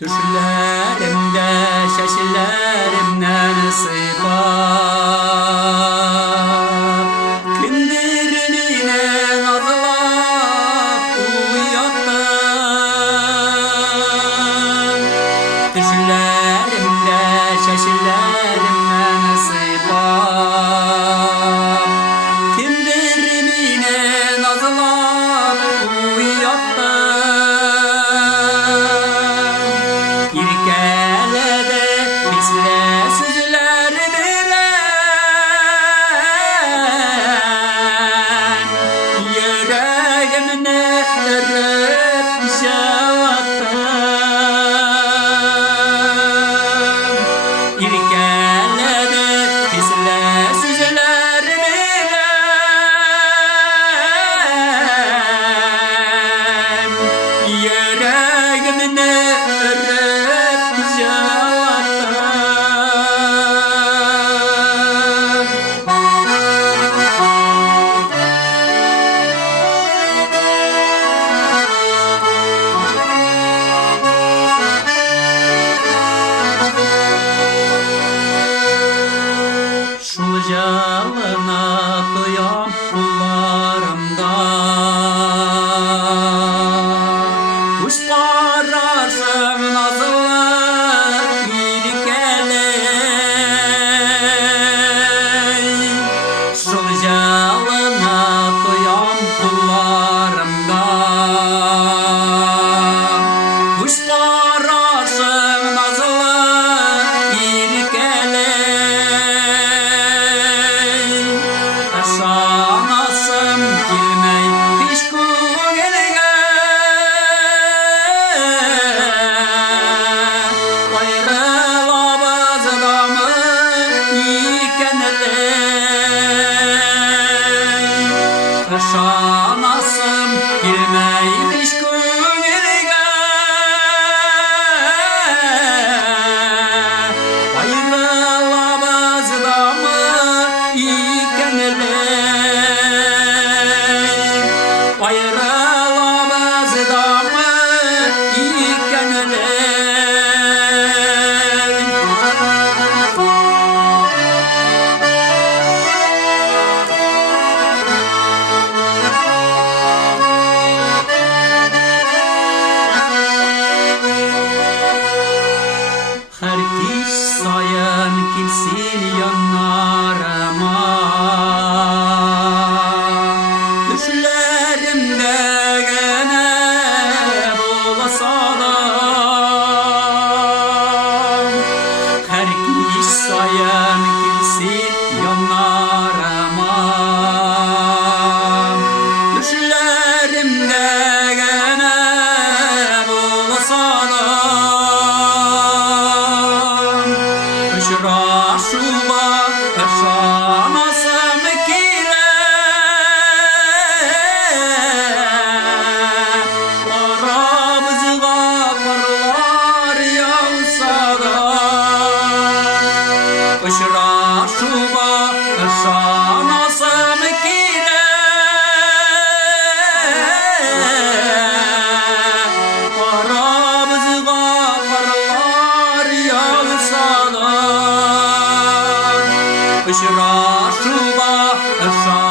Düşlerimde şaşillerimden sıfat Kindirinine nazlap uyattım Düşlerimde şaşillerimden sıfat Kindirinine nazlap uyattım İrkelede misle süzüler bilen Yüreğimne erip şavattım İrkelede misle süzüler bilen Yüreğimne Jalına doyam kullarımda Kuş kararsın nazlı iyikeley Şul jalına doyam kullarımda Kuş kararsın nazlı Sanasım kilmey pişku gelge Ayrıla bazıdamı ikeneley Sanasım kilmey pişku gelge Ayrıla bazıdamı ikeneley Ayrılamaz damı ikeneley Her kiş sayın kimsin yanlarıma Düşlerimde gene bulasalam Her kiş sayın kimsin yanlarıma Düşlerimde gene bulasalam Işraşuba ışanasım kile Arabızıga parlar yağsada Işraşuba ışanasım kile Arabızıga parlar yağsada Işraşuba ışanasım